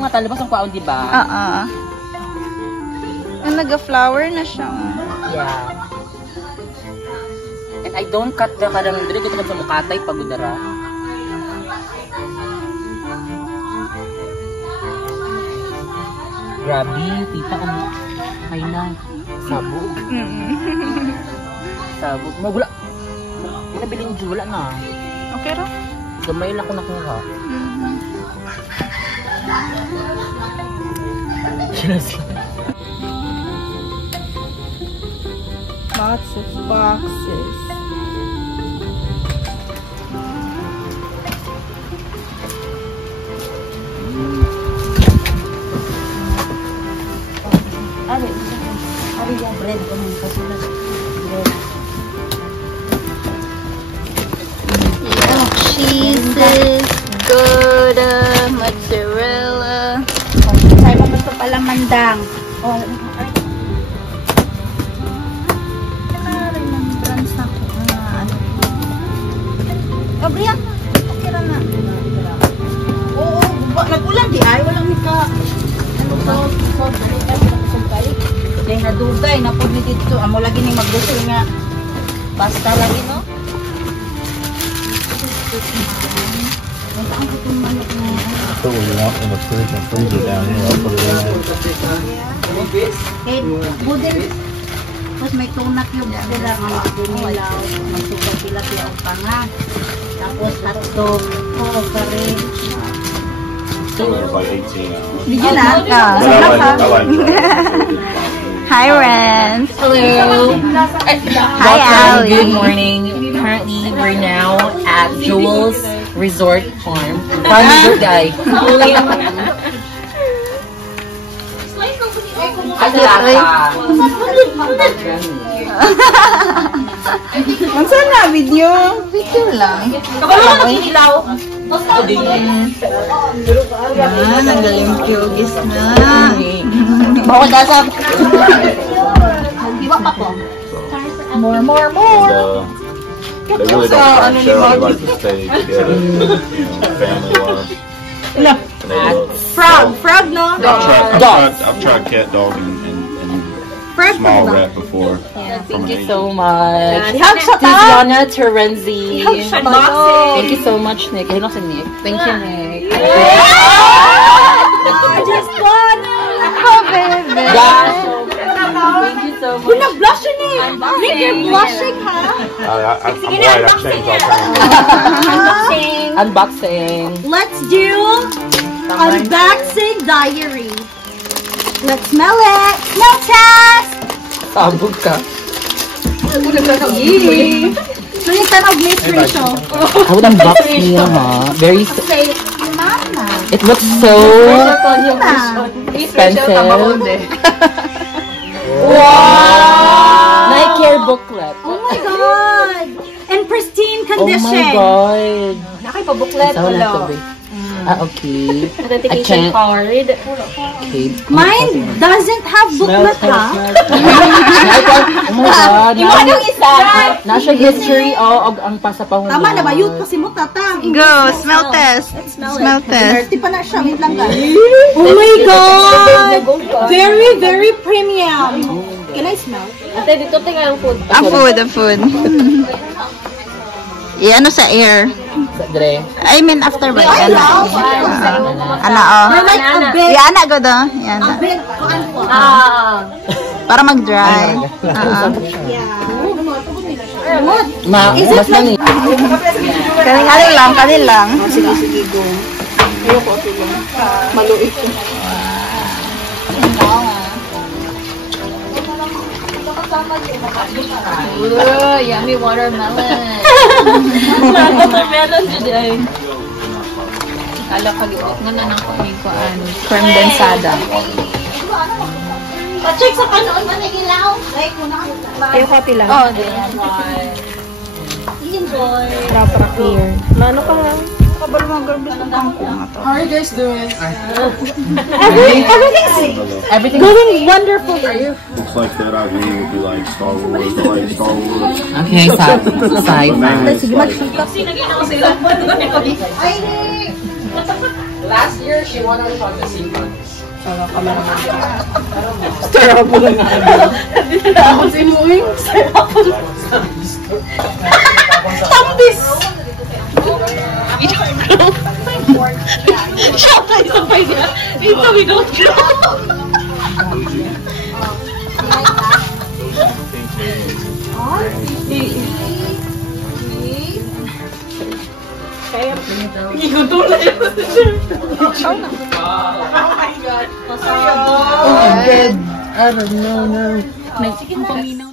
mga talabas ang kwaon, di ba? Naga-flower na siya. Yeah. And I don't cut the kadang diri kita sa mukatay pagudara. Grabe, tita ay na sabog. Sabog. Wala bilhin wala na. Okay ra? Gamay lang ko nakuha. Boxes. Ari ya bread ko ng kasulat. Bread. Cheeses, Gouda, mozzarella. Say mo gusto pala mandang. Remembrance na ko. Gabriel, okay ra na. Oo, nag-ulan di ay. Walang mika. Kaya nadugay, napod dito. Amo lagi ni mag-grocery nga. Basta lagi, no? So we want in the fridge and freezer down here. I'll put it in there. Eh, budel. Tapos may tunak yung budel lang. Dinilaw. Magsuka sila ang panga. Tapos hotdog. Oo, kare. So it was like 18 hours. Bigyan na. I like Hi, Ren. Hello. Hi, Ali. Good morning. Currently, we're now at Joel's Resort Farm. Good guy. Saan na video? Video lang. Kabalo mo ilaw. Nagaling kiyogis na. Bawal dasap. More. They really don't try to show. They like to stay together, family-wise. Frog, no? I've tried cat, dog, and small rat before. Yeah, thank you so much. Tiziana Terenzi. Thank you so much, Nick. Hello, Nick. Thank you, Nick. Just one. Oh, baby. Thank you so much. You're not blushing, Nick. Nick, you're blushing, huh? I'm white. I've changed all kinds. Unboxing. Let's do unboxing diary. Let's smell it. Smell test. Sabog ka. Yee. So yung tanaw mystery show. I would unbox niya, ha? Very... Say, Mama. It looks so expensive. Wow! Nike booklet. Oh my God. In pristine condition. Oh my God. Nakipabuklet. Okay. Authentication card. Okay. Mine doesn't have booklet, ha? Oh my God. Yung isa. Nasa history ang pasapahong. Tama na ba? Yun kasi mo tatang. Go, smell test. Smell test. Dirty pa na siya. Wait lang guys. Oh my God. Very, very premium. Can I smell? Ate, dito tingnan ang food. Ang food. Ano sa air? Dre. I mean, after ba? Ano, Yana, go do. Yana. Para mag-dry. Mas mani. Kaling lang. Sige, go. Ayoko sila. Maluit. Ooh, yummy watermelon. Watermelon today. Kala kaliot nga na ng kumikuan. Creme densada. Pa-check sa panoon ba nagilaw? Like, Ay, copy lang. Oh, then. Enjoy. Para clear. Ano ka lang? Kabalo mga garbis ng kangkong ito. How are you guys doing? Everything Doing wonderful. Are you? Looks like that IV would be like Star Wars, Okay, side. Sige, mag-suka. Like, Last year, she won our fantasy contest. Terrible na nga. Ako sinuing. Tambis! Siya tayo sa pwede. Dito, we don't go. Kaya, ikutulay yun. Oh my God. Oh, dead. I don't know now. Nagsikin paminaw.